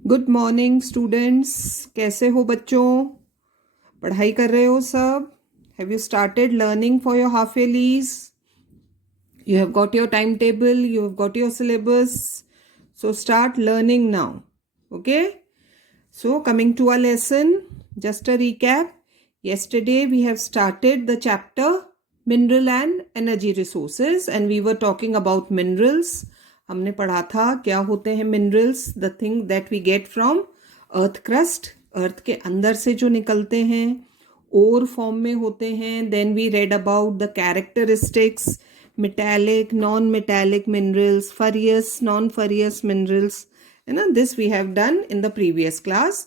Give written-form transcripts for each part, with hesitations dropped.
Good morning students. कैसे हो बच्चों? पढ़ाई कर रहे हो सब? Have you started learning for your half yearlies? You have got your timetable, you have got your syllabus. So start learning now. Okay? So coming to our lesson, just a recap. Yesterday we have started the chapter Mineral and Energy Resources and we were talking about minerals. हमने पढ़ा था क्या होते हैं minerals, the thing that we get from earth crust, earth के अंदर से जो निकलते हैं, ओर फॉर्म में होते हैं. Then we read about the characteristics, metallic, non-metallic minerals, ferrous, non-ferrous minerals. You know, this we have done in the previous class.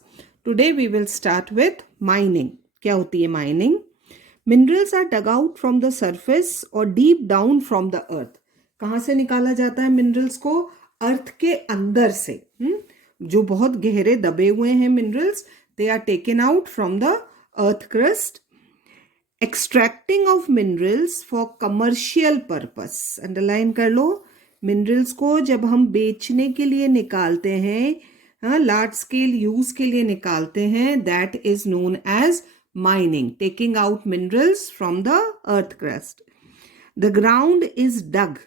Today we will start with mining. क्या होती है mining? Minerals are dug out from the surface or deep down from the earth. कहाँ से निकाला जाता है minerals को? अर्थ के अंदर से. जो बहुत गहरे दबे हुए हैं minerals, they are taken out from the earth crust. Extracting of minerals for commercial purpose. Underline कर लो, मिनरल्स को जब हम बेचने के लिए निकालते हैं, लार्ज स्केल यूज के लिए निकालते हैं, that is known as mining. Taking out minerals from the earth crust. The ground is dug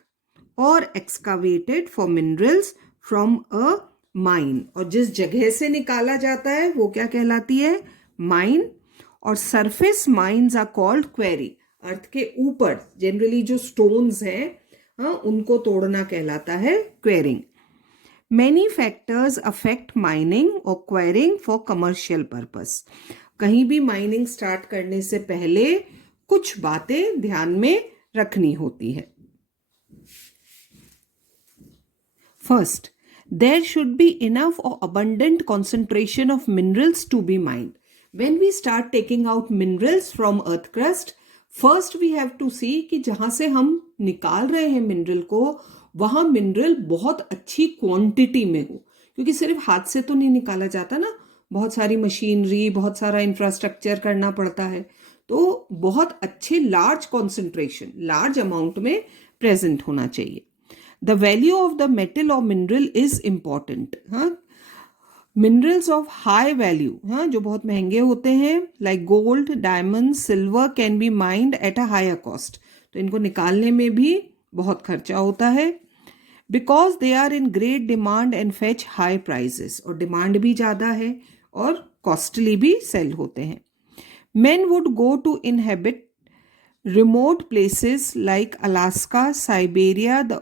और excavated for minerals from a mine. और जिस जगह से निकाला जाता है वो क्या कहलाती है? माइन. और surface mines are called quarry. Earth के ऊपर जनरली जो स्टोन्स हैं, उनको तोड़ना कहलाता है quarrying. Many factors affect mining और क्वेरिंग फॉर कमर्शियल पर्पस. कहीं भी माइनिंग स्टार्ट करने से पहले कुछ बातें ध्यान में रखनी होती है. First, there should be enough or abundant concentration of minerals to be mined. When we start taking out minerals from earth crust, first we have to see कि जहां से हम निकाल रहे हैं मिनरल को, वहां मिनरल बहुत अच्छी क्वांटिटी में हो. क्योंकि सिर्फ हाथ से तो नहीं निकाला जाता ना, बहुत सारी मशीनरी, बहुत सारा इंफ्रास्ट्रक्चर करना पड़ता है. तो बहुत अच्छे लार्ज कॉन्सेंट्रेशन, लार्ज अमाउंट में प्रेजेंट होना चाहिए. The value of the metal or mineral is important. Minerals of high value, जो बहुत महंगे होते हैं, like gold, diamond, silver, can be mined at a higher cost. तो इनको निकालने में भी बहुत खर्चा होता है. Because they are in great demand and fetch high prices. और डिमांड भी ज़्यादा है और कॉस्टली भी सेल होते हैं. Men would go to inhabit remote places like Alaska, Siberia, the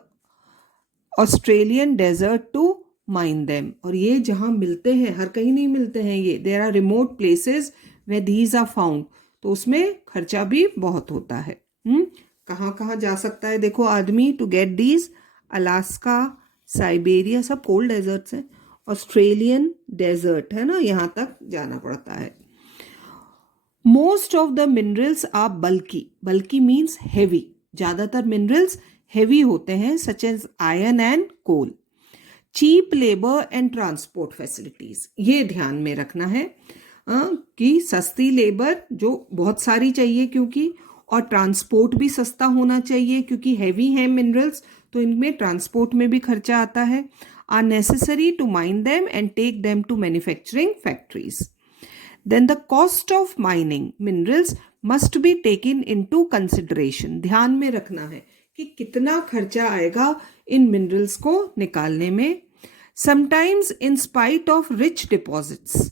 Australian desert to mine them. और ये जहाँ मिलते हैं, हर कहीं नहीं मिलते हैं ये. There are remote places where these are found. तो उसमें खर्चा भी बहुत होता है. कहाँ कहाँ जा सकता है देखो आदमी to get these? Alaska, Siberia, सब कोल्ड डेजर्ट्स हैं. ऑस्ट्रेलियन डेजर्ट है ना, यहाँ तक जाना पड़ता है. Most of the minerals are bulky. Bulky means heavy. ज़्यादातर मिनरल्स हेवी होते हैं, such as iron and coal. Cheap labour and transport facilities. ये ध्यान में रखना है कि सस्ती लेबर जो बहुत सारी चाहिए, क्योंकि और ट्रांसपोर्ट भी सस्ता होना चाहिए क्योंकि हैवी है मिनरल्स, तो इनमें ट्रांसपोर्ट में भी खर्चा आता है. Are necessary to mine them and take them to manufacturing factories. Then the cost of mining minerals must be taken into consideration. ध्यान में रखना है कि कितना खर्चा आएगा इन मिनरल्स को निकालने में. Sometimes in spite of rich deposits,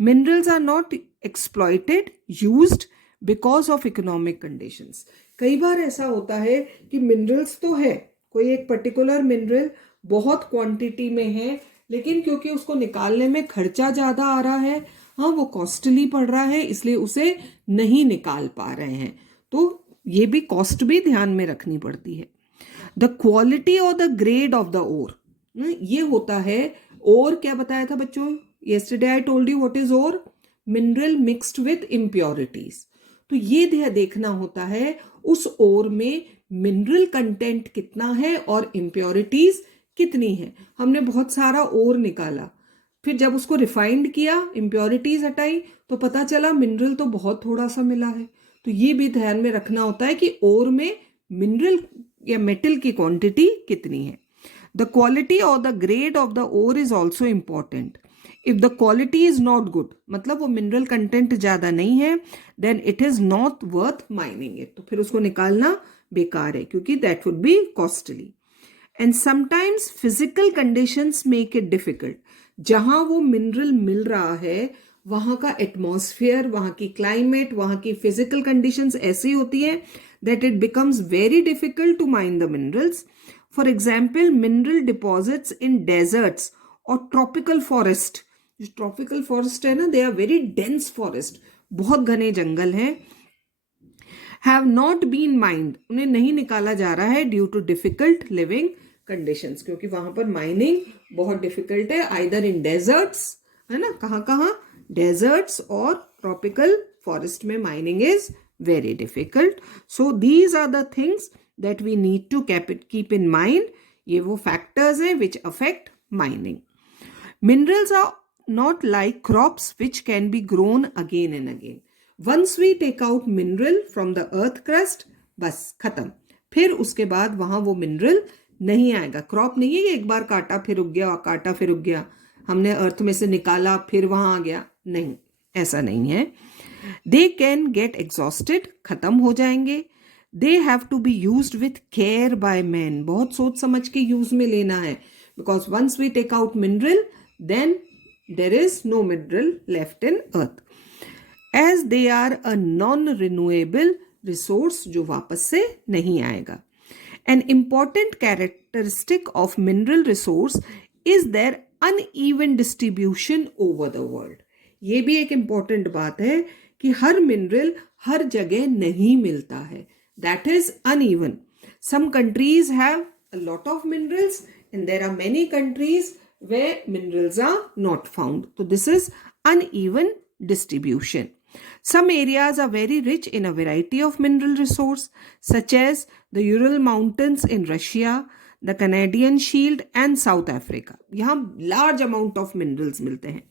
minerals are not exploited, used because of economic conditions. कई बार ऐसा होता है कि मिनरल्स तो है, कोई एक पर्टिकुलर मिनरल बहुत क्वांटिटी में है, लेकिन क्योंकि उसको निकालने में खर्चा ज़्यादा आ रहा है, वो कॉस्टली पड़ रहा है, इसलिए उसे नहीं निकाल पा रहे हैं. तो ये भी कॉस्ट भी ध्यान में रखनी पड़ती है. द क्वालिटी और the grade of the ore. ये होता है ओर. क्या बताया था बच्चों? Yesterday I told you what is ore. Mineral mixed with impurities. तो ये देखना होता है उस ओर में मिनरल कंटेंट कितना है और इम्प्योरिटीज कितनी है. हमने बहुत सारा ओर निकाला, फिर जब उसको रिफाइंड किया, इम्प्योरिटीज हटाई, तो पता चला मिनरल तो बहुत थोड़ा सा मिला है. तो ये भी ध्यान में रखना होता है कि ओर में मिनरल या मेटल की क्वांटिटी कितनी है. द क्वालिटी और the grade of the ore is also important. If the quality is not good, मतलब वो मिनरल कंटेंट ज्यादा नहीं है, then it is not worth mining it, तो फिर उसको निकालना बेकार है क्योंकि that would be costly. And sometimes physical conditions make it difficult. जहां वो मिनरल मिल रहा है वहां का एटमॉस्फेयर, वहां की क्लाइमेट, वहां की फिजिकल कंडीशंस ऐसी होती है that it becomes very difficult to mine the minerals. For example, mineral deposits in deserts or tropical forest. जो tropical forest है ना, they are very dense forest, बहुत घने जंगल हैं, have not been mined, उन्हें नहीं निकाला जा रहा है due to difficult living conditions, क्योंकि वहां पर माइनिंग बहुत डिफिकल्ट है. आइदर इन डेजर्ट्स, है ना, कहाँ कहाँ, डेजर्ट्स और ट्रॉपिकल फॉरेस्ट में mining is very difficult. So these are the things that we need to keep in mind. ये वो factors हैं which affect mining. Minerals are not like crops which can be grown again and again. Once we take out mineral from the earth crust, बस खत्म, फिर उसके बाद वहां वो मिनरल नहीं आएगा. क्रॉप नहीं है कि एक बार काटा फिर उग गया, काटा फिर उग गया, हमने अर्थ में से निकाला फिर वहां आ गया, नहीं, ऐसा नहीं है. They can get exhausted, खत्म हो जाएंगे. They have to be used with care by men. बहुत सोच समझ के यूज में लेना है, because once we take out mineral, then there is no mineral left in earth. As they are a non-renewable resource जो वापस से नहीं आएगा. An important characteristic of mineral resource is their uneven distribution over the world. ये भी एक important बात है कि हर मिनरल हर जगह नहीं मिलता है. That is uneven. Some countries have a lot of minerals and there are many countries where minerals are not found. So this is uneven distribution. Some areas are very rich in a variety of mineral resource, such as the Ural Mountains in Russia, the Canadian Shield and South Africa. यहाँ large amount of minerals मिलते हैं.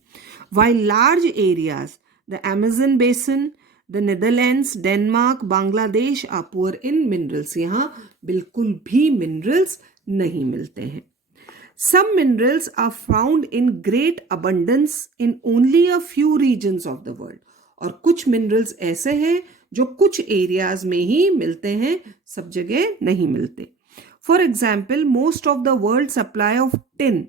While large areas, the Amazon Basin, the Netherlands, Denmark, Bangladesh are poor in minerals. यहाँ बिल्कुल भी minerals नहीं मिलते हैं. Some minerals are found in great abundance in only a few regions of the world. और कुछ minerals ऐसे हैं जो कुछ areas में ही मिलते हैं, सब जगह नहीं मिलते. For example, most of the world supply of tin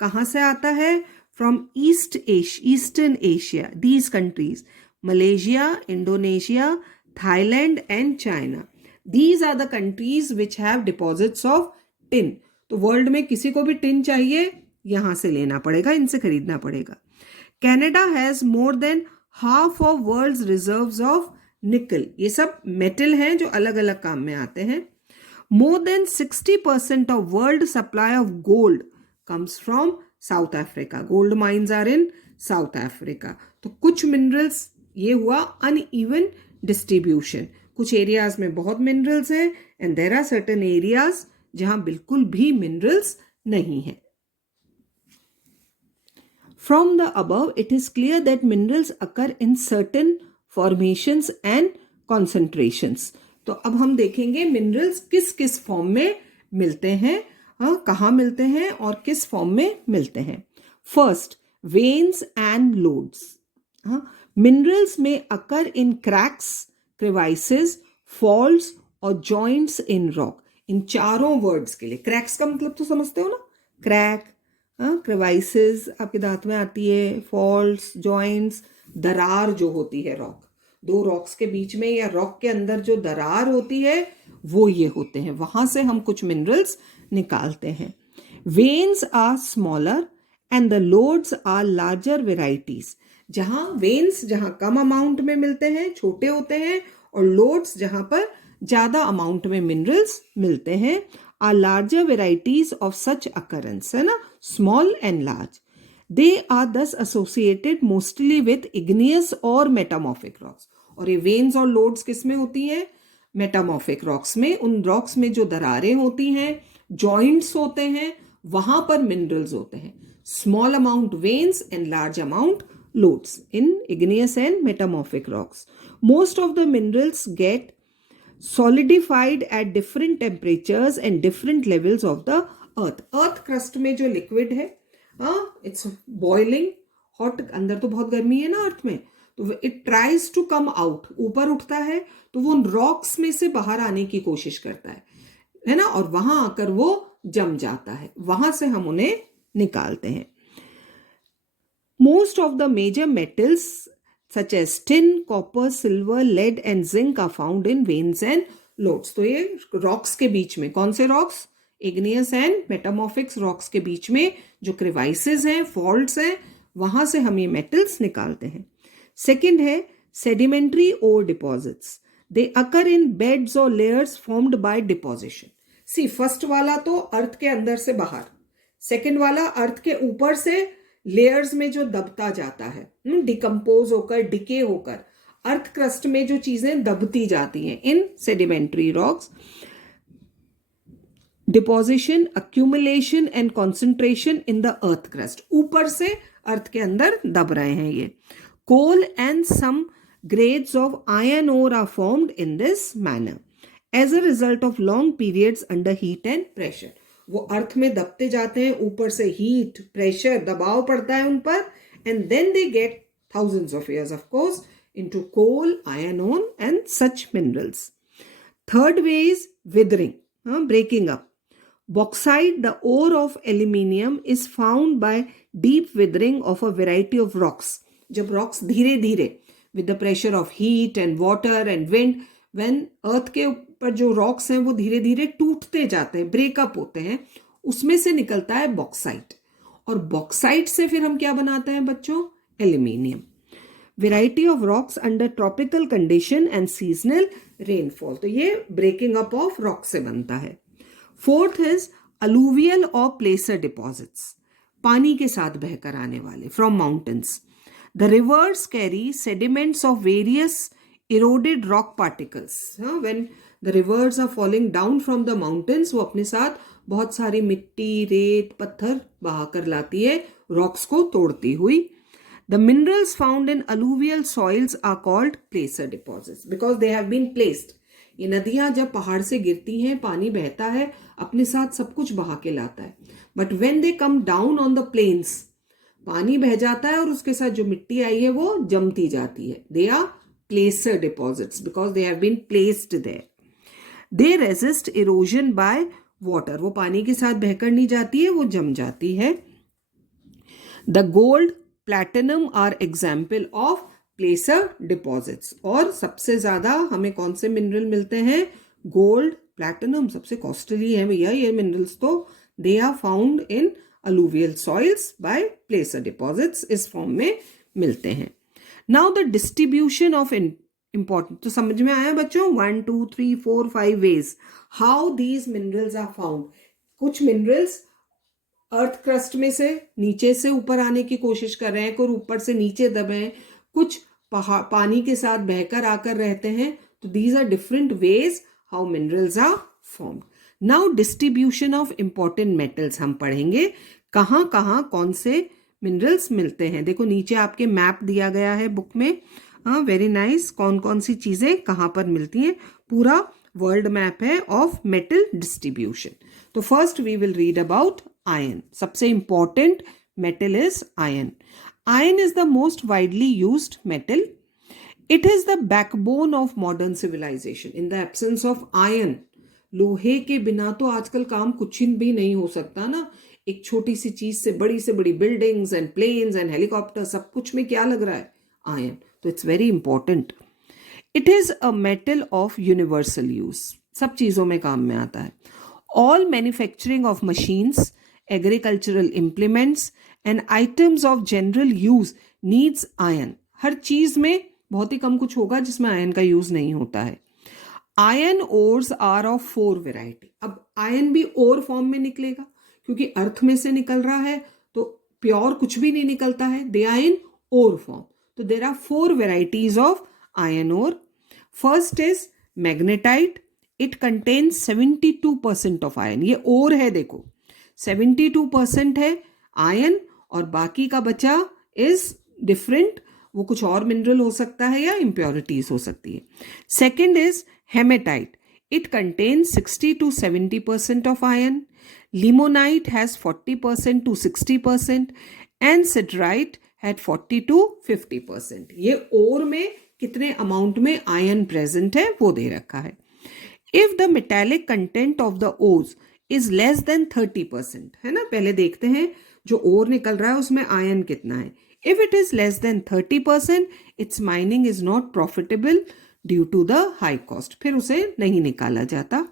कहाँ से आता है? From Eastern Asia, these countries, Malaysia, Indonesia, Thailand and China. These are the countries which have deposits of tin. तो वर्ल्ड में किसी को भी टिन चाहिए, यहां से लेना पड़ेगा, इनसे खरीदना पड़ेगा. Canada has more than half of world's reserves of nickel. ये सब मेटल हैं जो अलग अलग काम में आते हैं. More than 60% of world supply of gold comes from South Africa. Gold mines are in South Africa. तो कुछ minerals, ये हुआ uneven distribution. कुछ areas में बहुत minerals हैं and there are certain areas जहां बिल्कुल भी minerals नहीं हैं. From the above, it is clear that minerals occur in certain formations and concentrations. तो अब हम देखेंगे minerals किस किस फॉर्म में मिलते हैं, कहाँ मिलते हैं और किस फॉर्म में मिलते हैं. First, veins and loads. Minerals में अकर इन क्रैक्स, क्रेवाइसेस, फॉल्ट्स और जॉइंट्स इन रॉक. इन चारों वर्ड्स के लिए, क्रैक्स का मतलब तो समझते हो ना, क्रैक, क्रेवाइसेस आपके दांत में आती है, फॉल्ट्स, जॉइंट्स, दरार जो होती है रॉक, दो रॉक्स के बीच में या रॉक के अंदर जो दरार होती है वो ये होते हैं, वहां से हम कुछ मिनरल्स निकालते हैं. Veins are smaller and the lodes are larger varieties. जहां वेन्स जहां कम अमाउंट में मिलते हैं, छोटे होते हैं, और लोड्स जहां पर ज्यादा अमाउंट में मिनरल्स मिलते हैं, are larger varieties of such occurrence, है ना, small and large. They are thus associated mostly with igneous और मेटामॉर्फिक रॉक्स. और ये वेन्स और लोड्स किस में होती हैं? मेटामॉर्फिक रॉक्स में. उन रॉक्स में जो दरारें होती हैं, जॉइंट्स होते हैं, वहां पर मिनरल्स होते हैं. Small amount veins and large amount lodes in igneous and metamorphic rocks. Most of the minerals get solidified at different temperatures and different levels of the earth. Earth crust में जो liquid है, हाँ, it's boiling hot, अंदर तो बहुत गर्मी है ना अर्थ में, तो it tries to come out, ऊपर उठता है तो वो रॉक्स में से बाहर आने की कोशिश करता है ना, और वहां आकर वो जम जाता है, वहां से हम उन्हें निकालते हैं. Most of the major metals such as tin, copper, silver, lead and zinc are found in veins and lodes. तो ये रॉक्स के बीच में, कौन से रॉक्स? इग्नियस एंड मेटामॉर्फिक्स रॉक्स के बीच में जो क्रिवाइसेस हैं, फॉल्ट्स हैं, वहां से हम ये मेटल्स निकालते हैं. सेकंड है sedimentary ore deposits. They occur in beds और layers formed by deposition. See, first वाला तो अर्थ के अंदर से बाहर, सेकंड वाला अर्थ के ऊपर से लेयर्स में जो दबता जाता है, डिकम्पोज होकर, डिके होकर अर्थ क्रस्ट में जो चीजें दबती जाती हैं in sedimentary rocks. Deposition, accumulation and concentration in the earth crust, ऊपर से अर्थ के अंदर दब रहे हैं ये. Coal and some grades of iron ore are formed in this manner as a result of long periods under heat and pressure. वो अर्थ में दबते जाते हैं, ऊपर से हीट, प्रेशर, दबाव पड़ता है उन पर, and then they get thousands of years of course into coal, iron ore and such minerals. Third way is withering, breaking up. Bauxite, the ore of aluminium, is found by deep withering of a variety of rocks. जब rocks धीरे धीरे with the pressure of heat and water and wind, when earth के ऊपर जो rocks हैं वो धीरे धीरे टूटते जाते हैं, ब्रेकअप होते हैं, उसमें से निकलता है बॉक्साइट, और बॉक्साइट से फिर हम क्या बनाते हैं बच्चों? Aluminium. Variety of rocks under tropical condition and seasonal rainfall, तो ये ब्रेकिंग अप ऑफ रॉक से बनता है. फोर्थ इज अलूवियल और प्लेसर डिपॉजिट्स, पानी के साथ बहकर आने वाले, from mountains. The rivers carry sediments of various eroded rock particles. When the rivers are falling down from the mountains, वो अपने साथ बहुत सारी मिट्टी, रेत, पत्थर बहा कर लाती है, रॉक्स को तोड़ती हुई. The minerals found in alluvial soils are called placer deposits because they have been placed. ये नदियां जब पहाड़ से गिरती हैं, पानी बहता है, अपने साथ सब कुछ बहा के लाता है. But when they come down on the plains, पानी बह जाता है और उसके साथ जो मिट्टी आई है वो जमती जाती है. They are placer deposits because they have been placed there. They resist erosion by water, वो पानी के साथ बहकर नहीं जाती है, वो जम जाती है. The gold, platinum are example of placer deposits. और सबसे ज्यादा हमें कौन से मिनरल मिलते हैं? गोल्ड, प्लैटिनम सबसे कॉस्टली है भैया ये मिनरल्स. तो they are found in alluvial soils by placer deposits, इस फॉर्म में मिलते हैं. Now the distribution of important, तो समझ में आया बच्चों? 1 2 3 4 5 ways how these minerals are found. कुछ मिनरल्स अर्थ क्रस्ट में से नीचे से ऊपर आने की कोशिश कर रहे हैं, कुछ ऊपर से नीचे दबे हैं, कुछ पानी के साथ बहकर आकर रहते हैं. तो these are different ways how minerals are formed. Now distribution of important metals हम पढ़ेंगे, कहाँ कहाँ कौन से मिनरल्स मिलते हैं. देखो नीचे आपके मैप दिया गया है बुक में, वेरी नाइस, कौन कौन सी चीजें कहाँ पर मिलती हैं, पूरा वर्ल्ड मैप है ऑफ मेटल डिस्ट्रीब्यूशन. तो first we will read about iron. सबसे important metal is iron. Iron is the most widely used metal. It is the backbone of modern civilization. In the absence of iron, लोहे के बिना तो आजकल काम कुछ भी नहीं हो सकता ना. एक छोटी सी चीज से बड़ी buildings and planes and helicopter, सब कुछ में क्या लग रहा है? आयरन. तो it's very important. It is a metal of universal use, सब चीजों में काम में आता है. All manufacturing of machines, agricultural implements and items of general use needs iron. हर चीज में बहुत ही कम कुछ होगा जिसमें आयरन का यूज नहीं होता है. Iron ores are of 4 variety. अब आयरन भी ओर फॉर्म में निकलेगा क्योंकि अर्थ में से निकल रहा है, तो प्योर कुछ भी नहीं निकलता है. They are in ore form. तो there are 4 varieties of iron ore. First is magnetite. It contains 72% of iron. ये ओर है, देखो 72% है आयरन और बाकी का बचा इज डिफरेंट. वो कुछ और मिनरल हो सकता है या इम्प्योरिटीज हो सकती है. Second is hematite. It contains 60 to 70% of iron. Limonite has 40% to 60% and siderite had 40 to 50%. ये ore में कितने अमाउंट में आयन प्रेजेंट है वो दे रखा है. If the metallic content of the ores is less than 30%, है ना, पहले देखते हैं जो ore निकल रहा है उसमें आयन कितना है. If it is less than 30%, its mining is not profitable due to the high cost. फिर उसे नहीं निकाला जाता.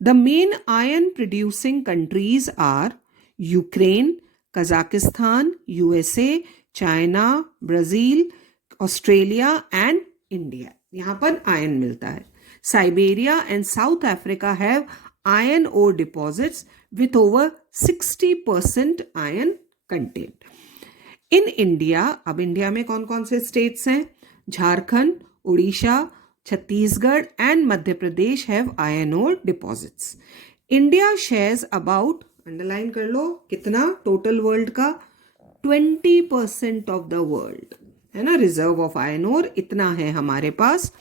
The main iron producing countries are Ukraine, Kazakhstan, USA, China, Brazil, Australia and India. यहाँ पर आयन मिलता है. Siberia and South Africa have iron ore deposits with over 60% iron content. In India, अब इंडिया में कौन कौन से स्टेट्स हैं? Jharkhand, Orissa, Chhattisgarh and Madhya Pradesh have iron ore deposits. India shares about, underline कर लो, कितना टोटल वर्ल्ड का? 20% ऑफ द वर्ल्ड, है ना. रिजर्व ऑफ आयरन ओर इतना है हमारे पास.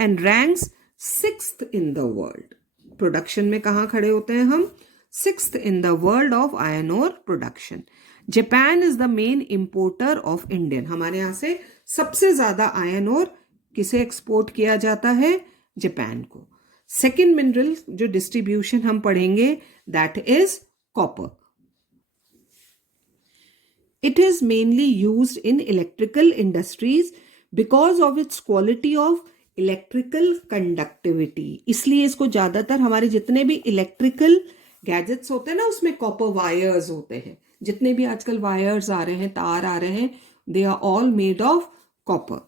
And ranks 6th in the world. Production में कहाँ खड़े होते हैं हम? 6th in the world of iron ore production. Japan is the main importer of Indian. हमारे यहाँ से सबसे ज्यादा आयरन ओर किसे एक्सपोर्ट किया जाता है? जापान को. सेकेंड मिनरल जो डिस्ट्रीब्यूशन हम पढ़ेंगे that is copper. It is mainly used in electrical industries because of its quality of electrical conductivity. इसलिए इसको ज़्यादातर हमारे जितने भी इलेक्ट्रिकल गैजेट्स होते हैं ना उसमें कॉपर वायर्स होते हैं. जितने भी आजकल वायर्स आ रहे हैं, तार आ रहे हैं, they are all made of copper.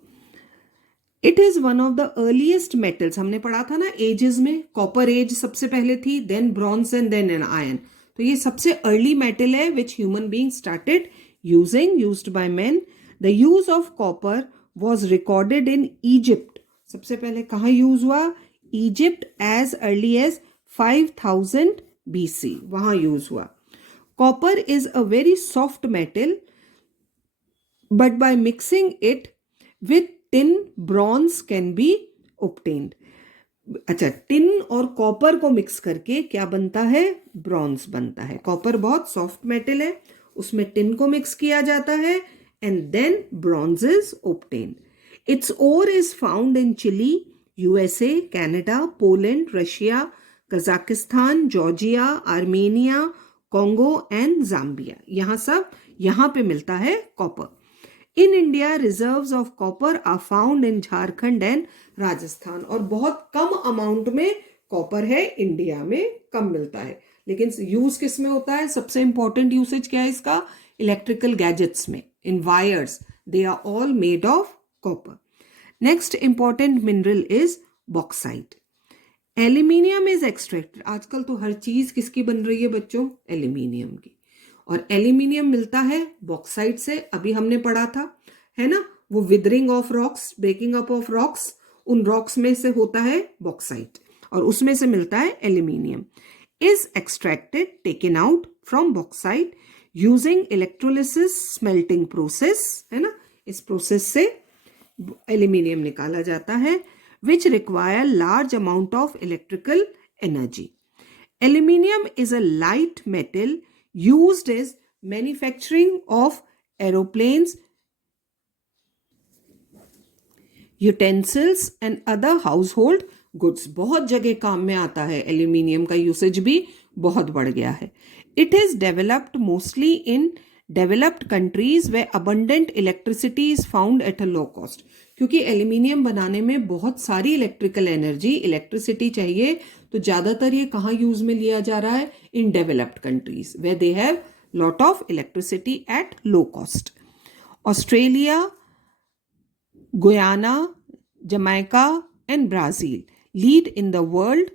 It is one of the earliest metals. हमने पढ़ा था ना एजेस में, कॉपर एज सबसे पहले थी, then bronze and then an iron. तो ये सबसे अर्ली मेटल है which human beings started used by men. The use of copper was recorded in Egypt. सबसे पहले कहाँ यूज हुआ? Egypt as early as 5000 BC. वहाँ यूज हुआ. Copper is a very soft metal, but by mixing it with tin, bronze can be obtained. अच्छा, tin और copper को mix करके क्या बनता है? ब्रॉन्ज बनता है. कॉपर बहुत सॉफ्ट मेटल है, उसमें टिन को मिक्स किया जाता है and then bronze is obtained. Its ore is found in Chile, USA, Canada, Poland, Russia, Kazakhstan, Georgia, Armenia, Congo and Zambia. यहाँ पे मिलता है copper. In India reserves of copper are found in Jharkhand and Rajasthan. और बहुत कम amount में copper है India में, कम मिलता है. लेकिन यूज किस में होता है? सबसे इंपॉर्टेंट यूसेज क्या है इसका? इलेक्ट्रिकल गैजेट्स में, in wires. They are all made of copper. Next important mineral is bauxite. Aluminium is extracted. आजकल तो हर चीज किसकी बन रही है बच्चों? एल्यूमिनियम की. और एल्यूमिनियम मिलता है बॉक्साइट से. अभी हमने पढ़ा था, है ना, वो weathering of rocks, breaking up of rocks, उन रॉक्स में से होता है बॉक्साइट और उसमें से मिलता है aluminium. is extracted, taken out from bauxite using electrolysis smelting process, है ना. इस प्रोसेस से एल्यूमिनियम निकाला जाता है which require large amount of electrical energy. Aluminium is a light metal used as manufacturing of aeroplanes, utensils and other household goods. बहुत जगह काम में आता है. एल्यूमिनियम का यूसेज भी बहुत बढ़ गया है. It is developed mostly in developed countries way abundant electricity is found at a low cost. क्योंकि एल्यूमिनियम बनाने में बहुत सारी इलेक्ट्रिकल एनर्जी, इलेक्ट्रिसिटी चाहिए, तो ज्यादातर ये कहाँ यूज में लिया जा रहा है? In developed countries where they have lot of electricity at low cost. Australia, Guyana, Jamaica and Brazil lead in the world.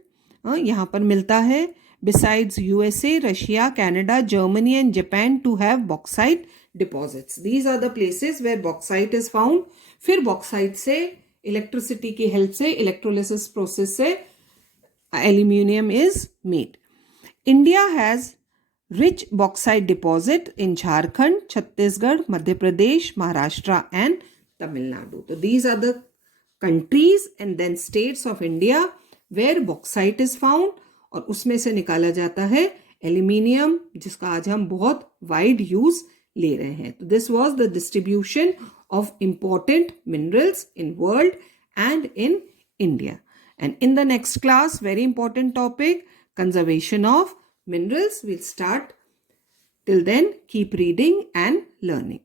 यहाँ पर मिलता है besides USA, Russia, Canada, Germany and Japan too have bauxite deposits. These are the places where bauxite is found. फिर bauxite से electricity की help से, electrolysis process से aluminium is made. India has rich bauxite deposit in Jharkhand, Chhattisgarh, Madhya Pradesh, Maharashtra and Tamil Nadu. तो these are the countries and then states of India where bauxite is found और उसमें से निकाला जाता है एल्यूमिनियम, जिसका आज हम बहुत वाइड यूज ले रहे हैं. तो this was the distribution of important minerals in world and in India. And in the next class, very important topic, conservation of minerals, we'll start. Till then, keep reading and learning.